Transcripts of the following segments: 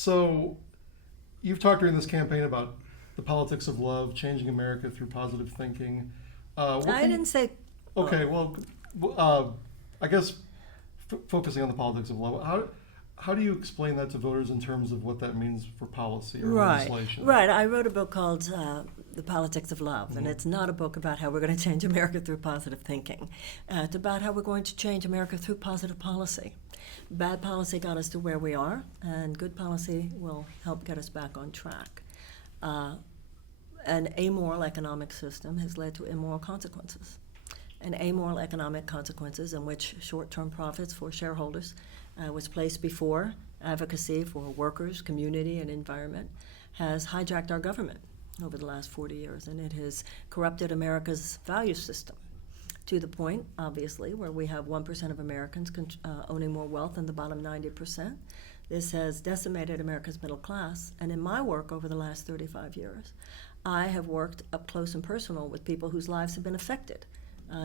So, you've talked during this campaign about the politics of love, changing America through positive thinking. I didn't say. Okay, well, I guess focusing on the politics of love, how do you explain that to voters in terms of what that means for policy or legislation? Right. I wrote a book called The Politics of Love, and it's not a book about how we're going to change America through positive thinking. It's about how we're going to change America through positive policy. Bad policy got us to where we are, and good policy will help get us back on track. An amoral economic system has led to immoral consequences. And amoral economic consequences in which short-term profits for shareholders was placed before advocacy for workers, community, and environment has hijacked our government over the last 40 years, and it has corrupted America's value system to the point, obviously, where we have 1% of Americans owning more wealth than the bottom 90%. This has decimated America's middle class, and in my work over the last 35 years, I have worked up close and personal with people whose lives have been affected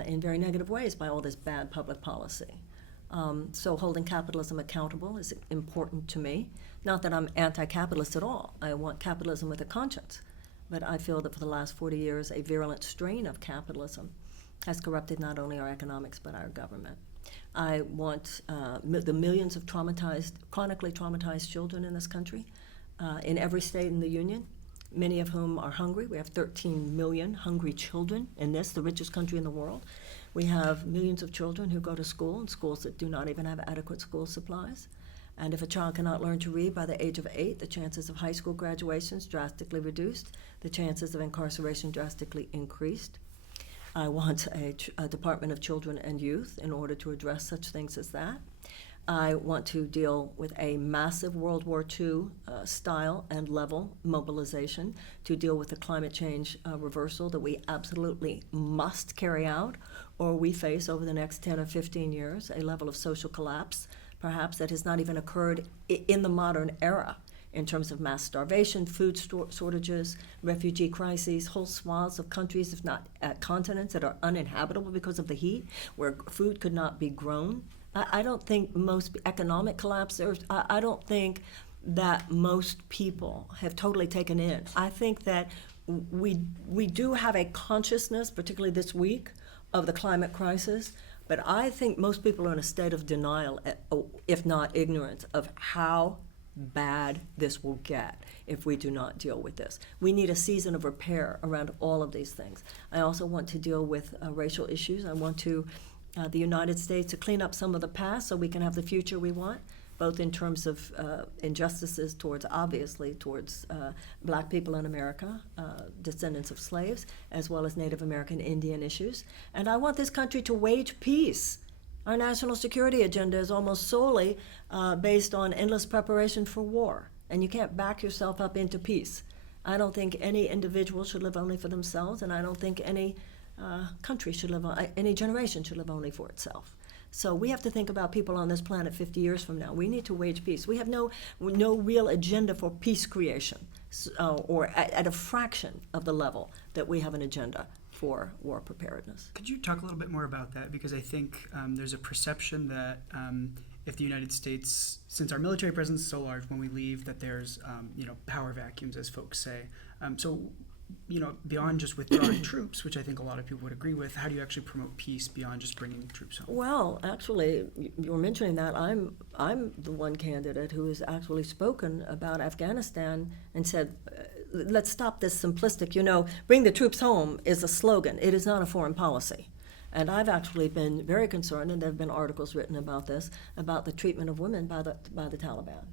in very negative ways by all this bad public policy. So holding capitalism accountable is important to me. Not that I'm anti-capitalist at all. I want capitalism with a conscience. But I feel that for the last 40 years, a virulent strain of capitalism has corrupted not only our economics, but our government. I want the millions of chronically traumatized children in this country, in every state in the Union, many of whom are hungry. We have 13 million hungry children in this, the richest country in the world. We have millions of children who go to school in schools that do not even have adequate school supplies. And if a child cannot learn to read by the age of 8, the chances of high school graduation is drastically reduced. The chances of incarceration drastically increased. I want a Department of Children and Youth in order to address such things as that. I want to deal with a massive World War II style and level mobilization to deal with the climate change reversal that we absolutely must carry out, or we face over the next 10 or 15 years a level of social collapse, perhaps that has not even occurred in the modern era in terms of mass starvation, food shortages, refugee crises, whole swaths of countries, if not continents, that are uninhabitable because of the heat, where food could not be grown. I don't think most economic collapse, I don't think that most people have totally taken in. I think that we do have a consciousness, particularly this week, of the climate crisis, but I think most people are in a state of denial, if not ignorance, of how bad this will get if we do not deal with this. We need a season of repair around all of these things. I also want to deal with racial issues. I want the United States to clean up some of the past so we can have the future we want, both in terms of injustices towards black people in America, descendants of slaves, as well as Native American Indian issues. And I want this country to wage peace. Our national security agenda is almost solely based on endless preparation for war, and you can't back yourself up into peace. I don't think any individual should live only for themselves, and I don't think any country should live, any generation should live only for itself. So we have to think about people on this planet 50 years from now. We need to wage peace. We have no real agenda for peace creation, or at a fraction of the level that we have an agenda for war preparedness. Could you talk a little bit more about that? Because I think there's a perception that if the United States, since our military presence is so large, when we leave, that there's power vacuums, as folks say. So beyond just withdrawing troops, which I think a lot of people would agree with, how do you actually promote peace beyond just bringing troops home? Well, actually, you were mentioning that. I'm the one candidate who has actually spoken about Afghanistan and said, let's stop this simplistic, bring the troops home is a slogan. It is not a foreign policy. And I've actually been very concerned, and there have been articles written about this, about the treatment of women by the Taliban.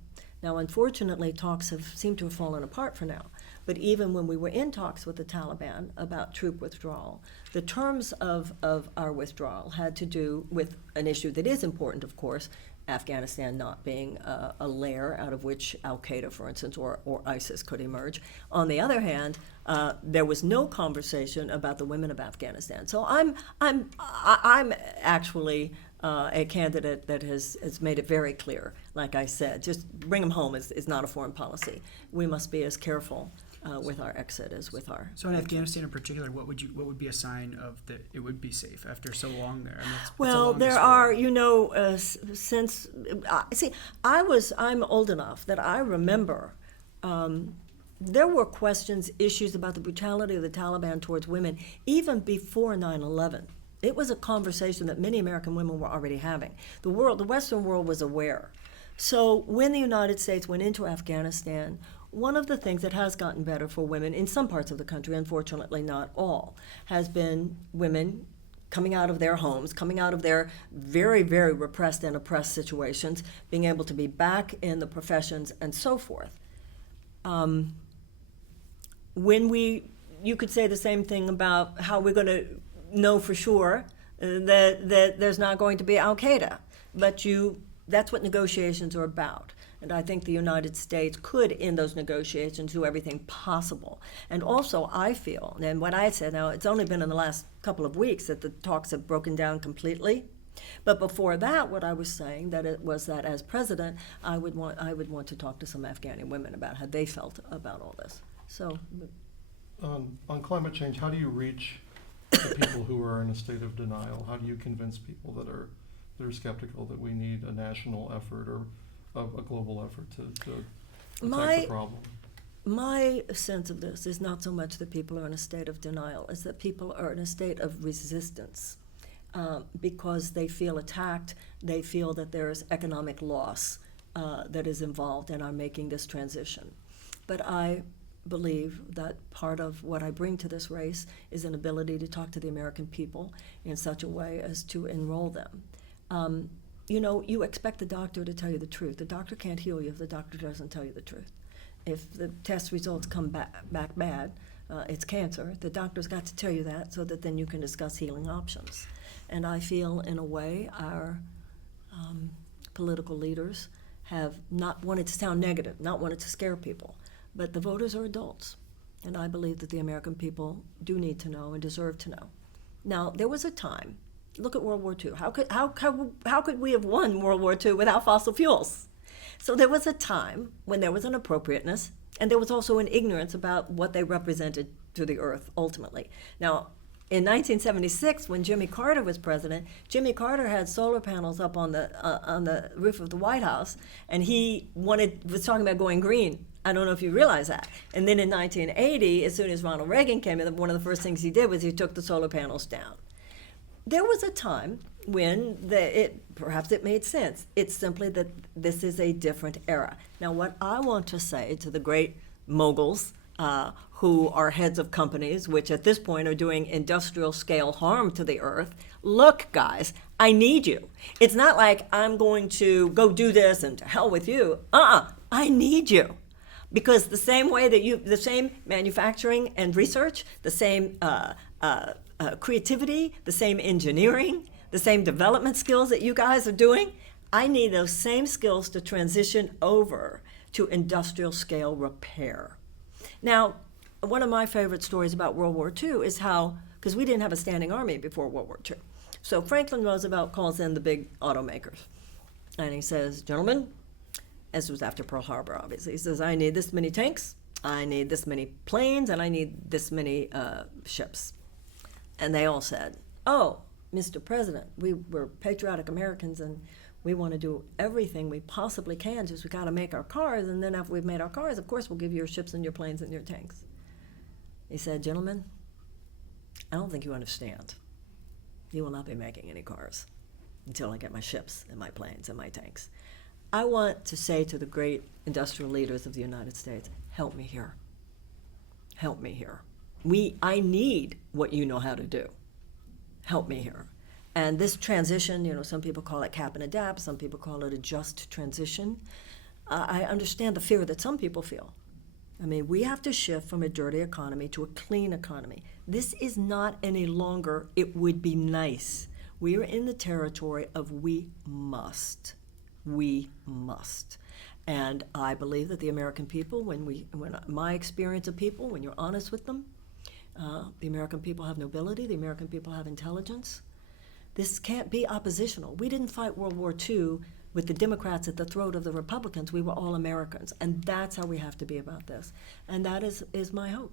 Now, unfortunately, talks seem to have fallen apart for now. But even when we were in talks with the Taliban about troop withdrawal, the terms of our withdrawal had to do with an issue that is important, of course, Afghanistan not being a lair out of which al-Qaeda, for instance, or ISIS could emerge. On the other hand, there was no conversation about the women of Afghanistan. So I'm actually a candidate that has made it very clear, like I said, just bring them home is not a foreign policy. We must be as careful with our exit as with our. So in Afghanistan in particular, what would be a sign of that it would be safe after so long there? I mean, it's a Well, long there story. are, since I'm old enough that I remember there were issues about the brutality of the Taliban towards women even before 9/11. It was a conversation that many American women were already having. The Western world was aware. So when the United States went into Afghanistan, one of the things that has gotten better for women in some parts of the country, unfortunately not all, has been women coming out of their homes, coming out of their very, very repressed and oppressed situations, being able to be back in the professions and so forth. You could say the same thing about how we're going to know for sure that there's not going to be Al-Qaeda, but that's what negotiations are about. And I think the United States could, in those negotiations, do everything possible. And also, I feel, and what I said, now it's only been in the last couple of weeks that the talks have broken down completely. But before that, what I was saying that as president, I would want to talk to some Afghani women about how they felt about all this. So, on climate change, how do you reach the people who are in a state of denial? How do you convince people that are skeptical that we need a national effort or a global effort to attack the problem? My sense of this is not so much that people are in a state of denial, as that people are in a state of resistance because they feel attacked, they feel that there is economic loss that is involved in our making this transition. But I believe that part of what I bring to this race is an ability to talk to the American people in such a way as to enroll them. You expect the doctor to tell you the truth. The doctor can't heal you if the doctor doesn't tell you the truth. If the test results come back bad, it's cancer. The doctor's got to tell you that so that then you can discuss healing options. And I feel, in a way, our political leaders have not wanted to sound negative, not wanted to scare people. But the voters are adults. And I believe that the American people do need to know and deserve to know. Now, there was a time. Look at World War II. How could we have won World War II without fossil fuels? So there was a time when there was an appropriateness, and there was also an ignorance about what they represented to the earth ultimately. Now, in 1976, when Jimmy Carter was president, Jimmy Carter had solar panels up on the roof of the White House, and he was talking about going green. I don't know if you realize that. And then in 1980, as soon as Ronald Reagan came in, one of the first things he did was he took the solar panels down. There was a time when perhaps it made sense. It's simply that this is a different era. Now, what I want to say to the great moguls who are heads of companies, which at this point are doing industrial scale harm to the earth, look, guys, I need you. It's not like I'm going to go do this and to hell with you. I need you. Because the same way that the same manufacturing and research, the same creativity, the same engineering, the same development skills that you guys are doing, I need those same skills to transition over to industrial scale repair. Now, one of my favorite stories about World War II is how, because we didn't have a standing army before World War II. So Franklin Roosevelt calls in the big automakers. And he says, gentlemen, this was after Pearl Harbor, obviously. He says, I need this many tanks, I need this many planes, and I need this many ships. And they all said, oh, Mr. President, we're patriotic Americans, and we want to do everything we possibly can, just we got to make our cars, and then after we've made our cars, of course, we'll give you your ships and your planes and your tanks. He said, gentlemen, I don't think you understand. You will not be making any cars until I get my ships and my planes and my tanks. I want to say to the great industrial leaders of the United States, help me here. Help me here. I need what you know how to do. Help me here. And this transition, some people call it cap and adapt, some people call it a just transition. I understand the fear that some people feel. I mean, we have to shift from a dirty economy to a clean economy. This is not any longer, it would be nice. We are in the territory of we must. We must. And I believe that the American people, when my experience of people, when you're honest with them, the American people have nobility, the American people have intelligence. This can't be oppositional. We didn't fight World War II with the Democrats at the throat of the Republicans, we were all Americans. And that's how we have to be about this. And that is my hope.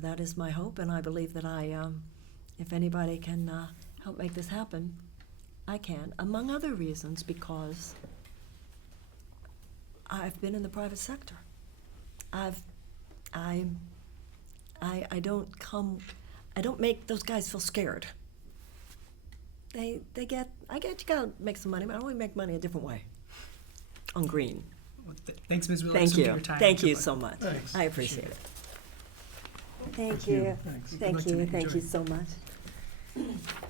That is my hope, and I believe that if anybody can help make this happen, I can. Among other reasons, because I've been in the private sector. I don't make those guys feel scared. I get you gotta make some money, but I only make money a different way. On green. Well, thanks, Ms. Williamson, Thank for you. your time. Thank Good you luck. so much. Thanks. I appreciate it. Thank you. you. Thanks. Good Thank luck you. tonight. Thank Enjoy. you so much.